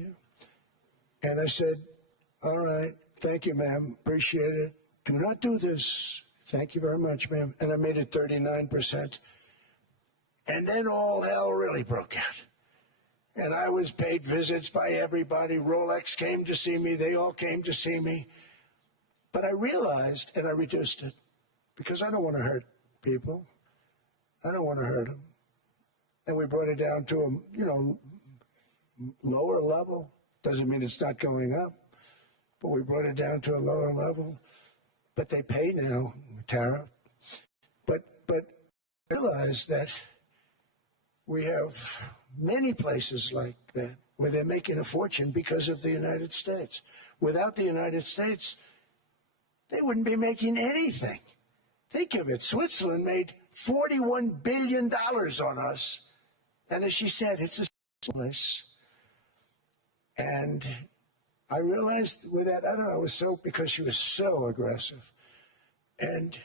you. And I said, all right, thank you, ma'am, appreciate it. Do not do this. Thank you very much, ma'am. And I made it 39%. And then all hell really broke out. And I was paid visits by everybody. Rolex came to see me. They all came to see me. But I realized, and I reduced it, because I don't want to hurt people. I don't want to hurt them. And we brought it down to a, lower level. Doesn't mean it's not going up, but we brought it down to a lower level. But they pay now, tariff. But realize that we have many places like that where they're making a fortune because of the United States. Without the United States, they wouldn't be making anything. Think of it. Switzerland made $41 billion on us. And as she said, it's a place. And I realized with that, I don't know, it was so because she was so aggressive. And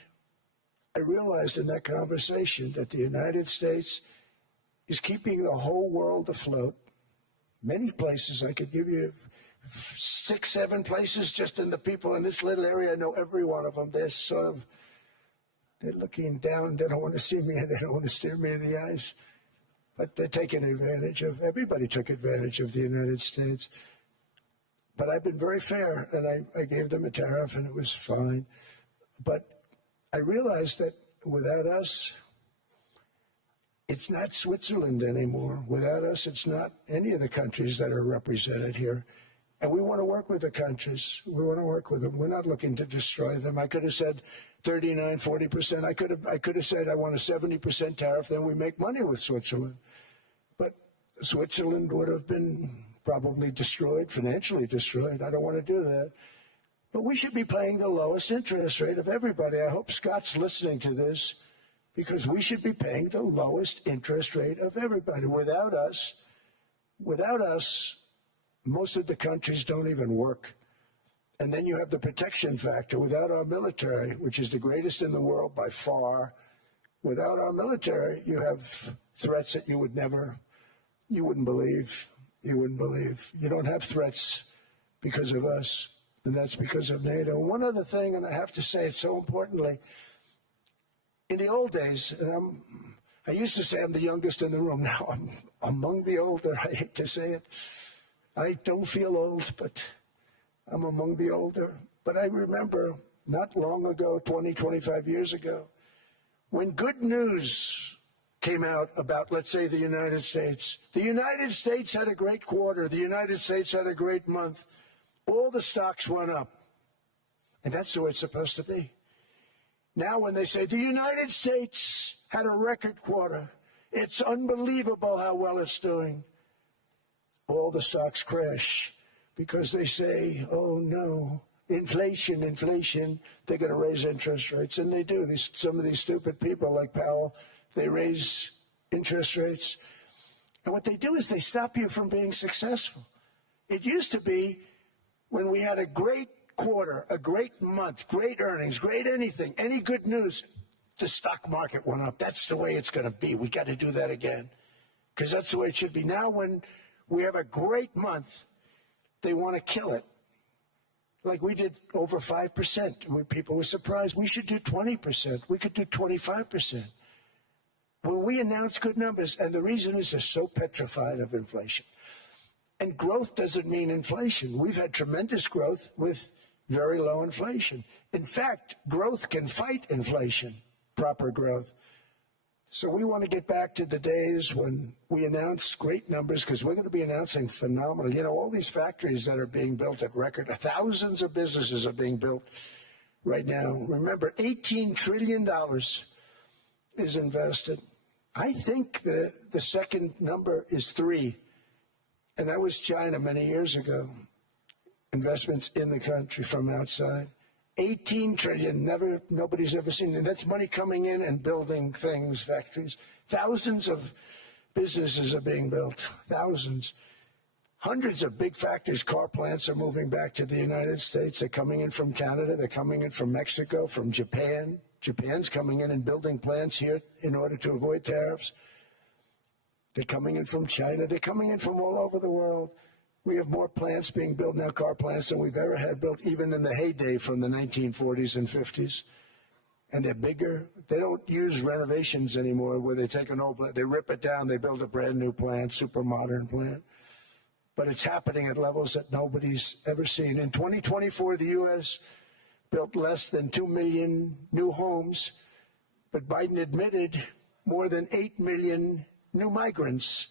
I realized in that conversation that the United States is keeping the whole world afloat. Many places, I could give you 6, 7 places just in the people in this little area. I know every one of them. They're looking down. They don't want to see me. They don't want to stare me in the eyes. But they're taking advantage of, everybody took advantage of the United States. But I've been very fair, and I gave them a tariff, and it was fine. But I realized that without us, it's not Switzerland anymore. Without us, it's not any of the countries that are represented here. And we want to work with the countries. We want to work with them. We're not looking to destroy them. I could have said 39, 40%. I could have said I want a 70% tariff, then we make money with Switzerland. But Switzerland would have been probably destroyed, financially destroyed. I don't want to do that. But we should be paying the lowest interest rate of everybody. I hope Scott's listening to this, because we should be paying the lowest interest rate of everybody. Without us, most of the countries don't even work. And then you have the protection factor. Without our military, which is the greatest in the world by far, without our military, you have threats that you wouldn't believe. You wouldn't believe. You don't have threats because of us, and that's because of NATO. One other thing, and I have to say it so importantly, in the old days, and I used to say I'm the youngest in the room. Now I'm among the older. I hate to say it. I don't feel old, but I'm among the older. But I remember not long ago, 20, 25 years ago, when good news came out about, let's say, the United States. The United States had a great quarter. The United States had a great month. All the stocks went up. And that's the way it's supposed to be. Now when they say the United States had a record quarter, it's unbelievable how well it's doing, all the stocks crash because they say, oh no, inflation, they're going to raise interest rates. And they do. Some of these stupid people like Powell, they raise interest rates. And what they do is they stop you from being successful. It used to be when we had a great quarter, a great month, great earnings, great anything, any good news, the stock market went up. That's the way it's going to be. We got to do that again because that's the way it should be. Now when we have a great month, they want to kill it. Like we did over 5%. And people were surprised. We should do 20%. We could do 25%. When we announce good numbers, and the reason is they're so petrified of inflation. And growth doesn't mean inflation. We've had tremendous growth with very low inflation. In fact, growth can fight inflation, proper growth. So we want to get back to the days when we announce great numbers, because we're going to be announcing phenomenal. You know, all these factories that are being built at record, thousands of businesses are being built right now. Remember, $18 trillion is invested. I think the second number is 3, and that was China many years ago. Investments in the country from outside. 18 trillion, nobody's ever seen it. That's money coming in and building things, factories. Thousands of businesses are being built, thousands. Hundreds of big factories, car plants are moving back to the United States. They're coming in from Canada, they're coming in from Mexico, from Japan. Japan's coming in and building plants here in order to avoid tariffs. They're coming in from China, they're coming in from all over the world. We have more plants being built now, car plants, than we've ever had built, even in the heyday from the 1940s and 50s. And they're bigger. They don't use renovations anymore where they take an old plant, they rip it down, they build a brand new plant, super modern plant. But it's happening at levels that nobody's ever seen. In 2024, the U.S. built less than 2 million new homes, but Biden admitted more than 8 million new migrants.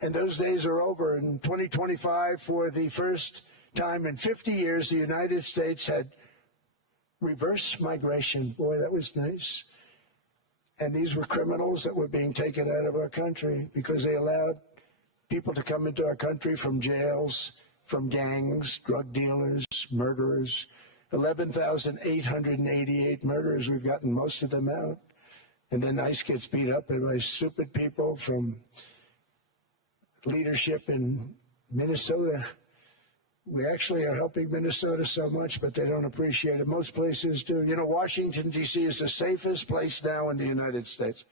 And those days are over. In 2025, for the first time in 50 years, the United States had reverse migration. Boy, that was nice. And these were criminals that were being taken out of our country because they allowed people to come into our country from jails, from gangs, drug dealers, murderers. 11,888 murderers. We've gotten most of them out. And then ICE gets beat up by stupid people from leadership in Minnesota. We actually are helping Minnesota so much, but they don't appreciate it. Most places do. You know, Washington, D.C. is the safest place now in the United States.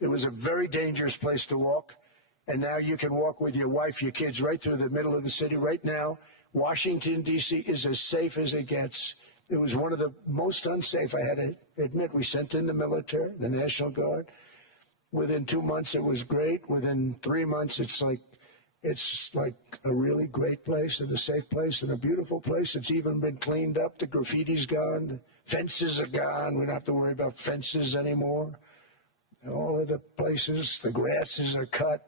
It was a very dangerous place to walk, and now you can walk with your wife, your kids, right through the middle of the city. Right now, Washington, D.C. is as safe as it gets. It was one of the most unsafe, I had to admit. We sent in the military, the National Guard. Within 2 months, it was great. Within 3 months, it's like a really great place and a safe place and a beautiful place. It's even been cleaned up. The graffiti's gone. The fences are gone. We don't have to worry about fences anymore. All of the places, the grasses are cut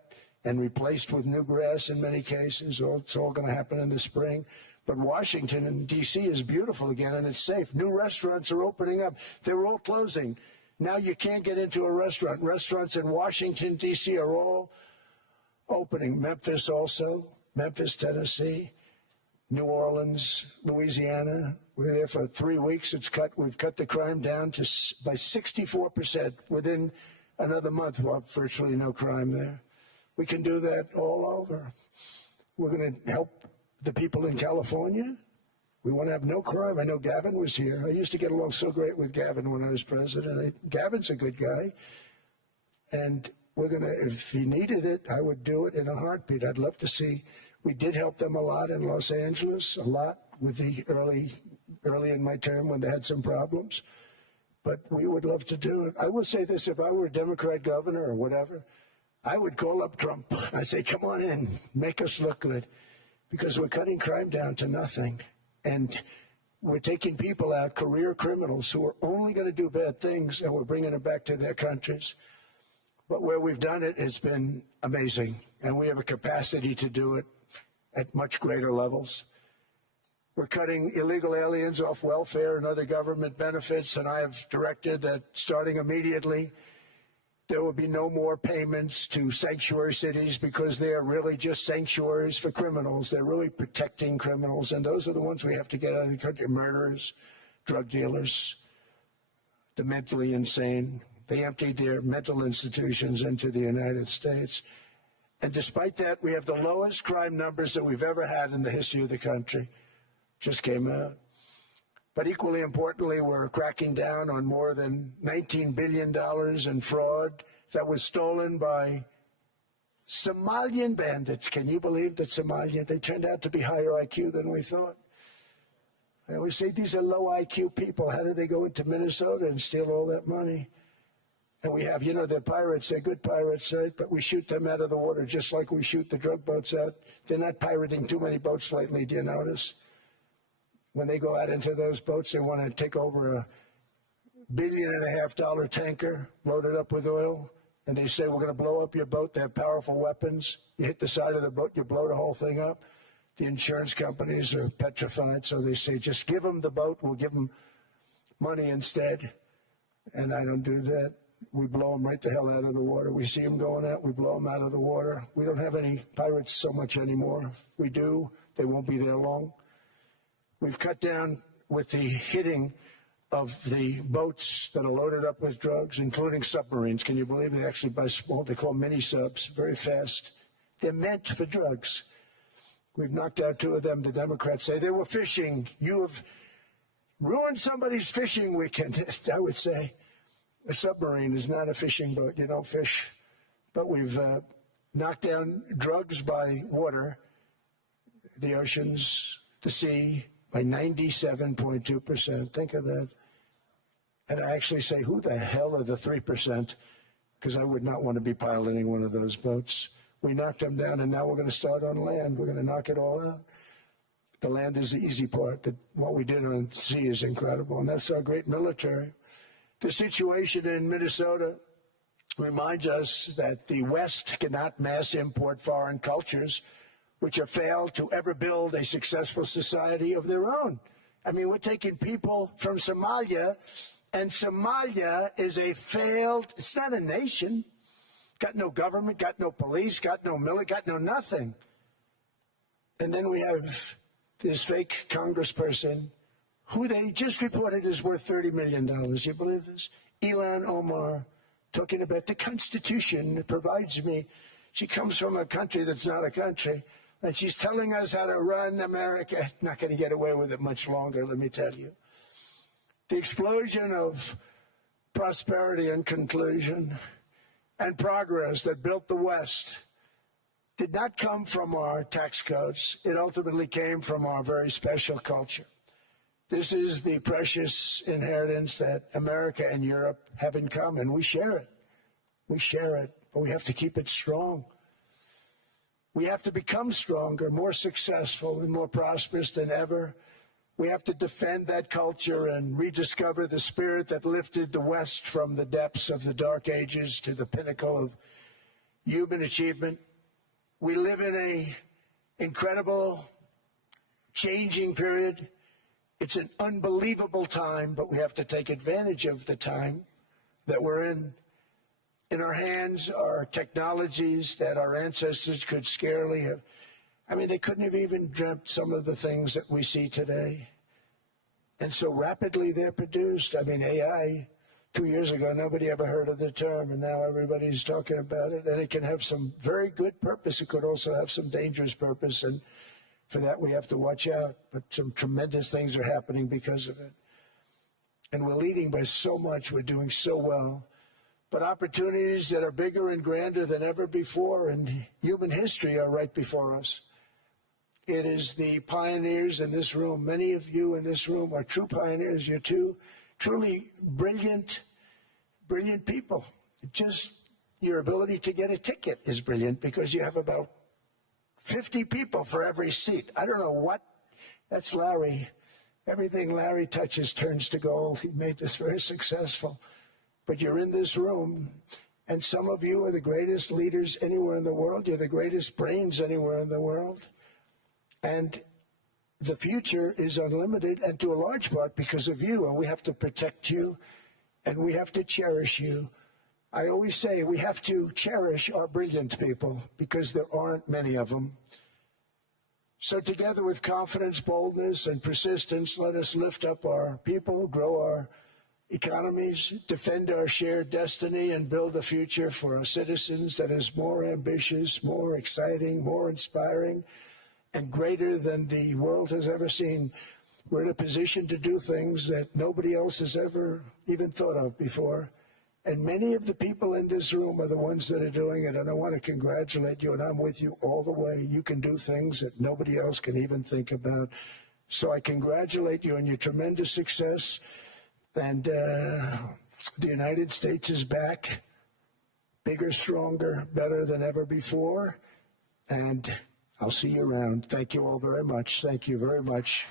and replaced with new grass in many cases. It's all going to happen in the spring. But Washington and D.C. is beautiful again, and it's safe. New restaurants are opening up. They were all closing. Now you can't get into a restaurant. Restaurants in Washington, D.C. are all opening. Memphis also, Memphis, Tennessee, New Orleans, Louisiana. We're there for 3 weeks. We've cut the crime down by 64%. Within another month, we'll have virtually no crime there. We can do that all over. We're going to help the people in California. We want to have no crime. I know Gavin was here. I used to get along so great with Gavin when I was president. Gavin's a good guy. And we're going to, if he needed it, I would do it in a heartbeat. I'd love to see. We did help them a lot in Los Angeles, a lot with the early in my term when they had some problems. But we would love to do it. I will say this, if I were a Democrat governor or whatever, I would call up Trump. I'd say, come on in, make us look good, because we're cutting crime down to nothing. And we're taking people out, career criminals who are only going to do bad things, and we're bringing them back to their countries. But where we've done it, it's been amazing. And we have a capacity to do it at much greater levels. We're cutting illegal aliens off welfare and other government benefits, and I have directed that starting immediately, there will be no more payments to sanctuary cities because they are really just sanctuaries for criminals. They're really protecting criminals, and those are the ones we have to get out of the country. Murderers, drug dealers, the mentally insane. They emptied their mental institutions into the United States. And despite that, we have the lowest crime numbers that we've ever had in the history of the country. Just came out. But equally importantly, we're cracking down on more than $19 billion in fraud that was stolen by Somalian bandits. Can you believe that Somalia, they turned out to be higher IQ than we thought. I always say these are low IQ people. How did they go into Minnesota and steal all that money? And we have, they're pirates. They're good pirates, right? But we shoot them out of the water just like we shoot the drug boats out. They're not pirating too many boats lately, do you notice? When they go out into those boats, they want to take over a $1.5 billion tanker loaded up with oil, and they say, we're going to blow up your boat. They have powerful weapons. You hit the side of the boat, you blow the whole thing up. The insurance companies are petrified, so they say, just give them the boat. We'll give them money instead. And I don't do that. We blow them right the hell out of the water. We see them going out, we blow them out of the water. We don't have any pirates so much anymore. If we do, they won't be there long. We've cut down with the hitting of the boats that are loaded up with drugs, including submarines. Can you believe they actually buy small, they call mini subs, very fast. They're meant for drugs. We've knocked out 2 of them. The Democrats say they were fishing. You have ruined somebody's fishing weekend, I would say. A submarine is not a fishing boat. You don't fish. But we've knocked down drugs by water. the oceans, the sea, by 97.2%. Think of that. And I actually say, who the hell are the 3%? Because I would not want to be piloting one of those boats. We knocked them down, and now we're going to start on land. We're going to knock it all out. The land is the easy part. What we did on sea is incredible, and that's our great military. The situation in Minnesota reminds us that the West cannot mass import foreign cultures, which have failed to ever build a successful society of their own. I mean, we're taking people from Somalia, and Somalia is a failed, it's not a nation. Got no government, got no police, got no military, got no nothing. And then we have this fake congressperson who they just reported is worth $30 million. You believe this? Ilhan Omar, talking about the Constitution provides me. She comes from a country that's not a country, and she's telling us how to run America. Not going to get away with it much longer, let me tell you. The explosion of prosperity and conclusion and progress that built the West did not come from our tax codes. It ultimately came from our very special culture. This is the precious inheritance that America and Europe have in common. We share it. We share it, but we have to keep it strong. We have to become stronger, more successful, and more prosperous than ever. We have to defend that culture and rediscover the spirit that lifted the West from the depths of the Dark Ages to the pinnacle of human achievement. We live in an incredible, changing period. It's an unbelievable time, but we have to take advantage of the time that we're in. In our hands are technologies that our ancestors could scarcely have. I mean, they couldn't have even dreamt some of the things that we see today. And so rapidly they're produced. I mean, AI, 2 years ago, nobody ever heard of the term, and now everybody's talking about it. And it can have some very good purpose. It could also have some dangerous purpose, and for that we have to watch out. But some tremendous things are happening because of it. And we're leading by so much. We're doing so well. But opportunities that are bigger and grander than ever before in human history are right before us. It is the pioneers in this room. Many of you in this room are true pioneers. You're truly brilliant people. Just your ability to get a ticket is brilliant because you have about 50 people for every seat. I don't know what. That's Larry. Everything Larry touches turns to gold. He made this very successful. But you're in this room, and some of you are the greatest leaders anywhere in the world. You're the greatest brains anywhere in the world. And the future is unlimited, and to a large part because of you, and we have to protect you, and we have to cherish you. I always say we have to cherish our brilliant people because there aren't many of them. So together with confidence, boldness, and persistence, let us lift up our people, grow our economies, defend our shared destiny, and build a future for our citizens that is more ambitious, more exciting, more inspiring, and greater than the world has ever seen. We're in a position to do things that nobody else has ever even thought of before. And many of the people in this room are the ones that are doing it, and I want to congratulate you, and I'm with you all the way. You can do things that nobody else can even think about. So I congratulate you on your tremendous success. And the United States is back, bigger, stronger, better than ever before. And I'll see you around. Thank you all very much. Thank you very much.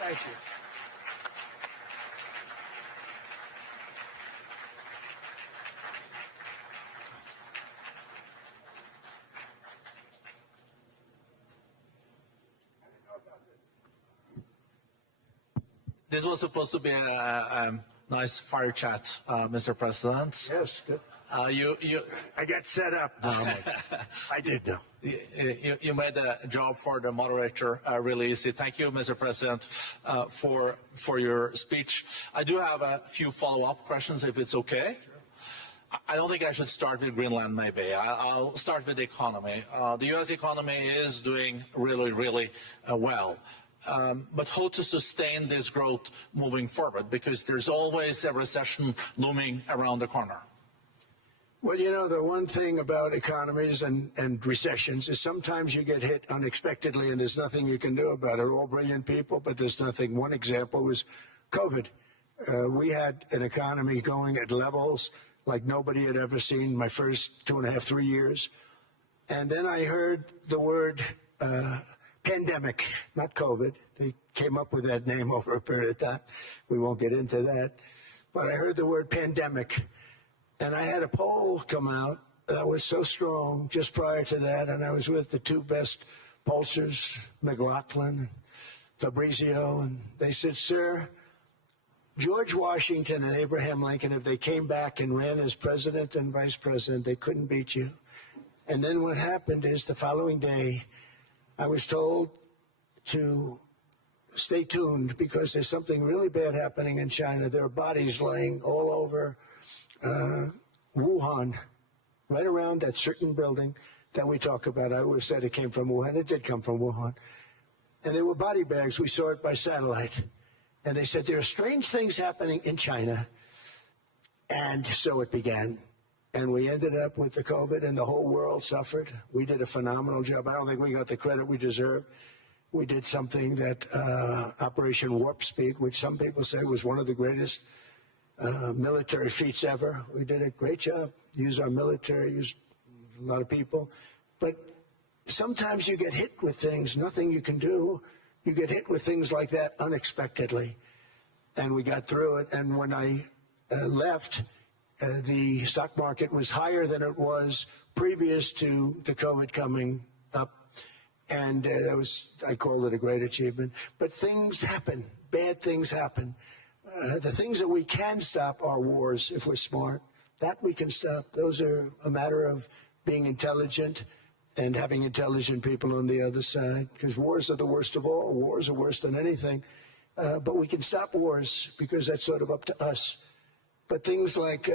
Thank you. This was supposed to be a nice fire chat, Mr. President. Yes, good. I got set up. I did, though. You made a job for the moderator really easy. Thank you, Mr. President, for your speech. I do have a few follow-up questions, if it's okay. Sure. I don't think I should start with Greenland, maybe. I'll start with the economy. The U.S. economy is doing really, really well. but how to sustain this growth moving forward, because there's always a recession looming around the corner. Well, you know, the one thing about economies and recessions is sometimes you get hit unexpectedly and there's nothing you can do about it. They're all brilliant people, but there's nothing. One example was COVID. We had an economy going at levels like nobody had ever seen my first 2.5, 3 years. And then I heard the word pandemic, not COVID. They came up with that name over a period of time. We won't get into that. But I heard the word pandemic. And I had a poll come out that was so strong just prior to that. And I was with the two best pollsters, McLaughlin and Fabrizio. And they said, sir, George Washington and Abraham Lincoln, if they came back and ran as president and vice president, they couldn't beat you. And then what happened is the following day, I was told to stay tuned because there's something really bad happening in China. There are bodies laying all over Wuhan, right around that certain building that we talk about. I always said it came from Wuhan. It did come from Wuhan. And there were body bags. We saw it by satellite. And they said, there are strange things happening in China. And so it began. And we ended up with the COVID, and the whole world suffered. We did a phenomenal job. I don't think we got the credit we deserve. We did something that Operation Warp Speed, which some people say was one of the greatest military feats ever. We did a great job. Use our military, use a lot of people. But sometimes you get hit with things, nothing you can do. You get hit with things like that unexpectedly. And we got through it. And when I left, the stock market was higher than it was previous to the COVID coming up. And that was, I call it a great achievement. But things happen. Bad things happen. The things that we can stop are wars if we're smart. That we can stop. Those are a matter of being intelligent and having intelligent people on the other side. Because wars are the worst of all. Wars are worse than anything. But we can stop wars because that's sort of up to us. But things like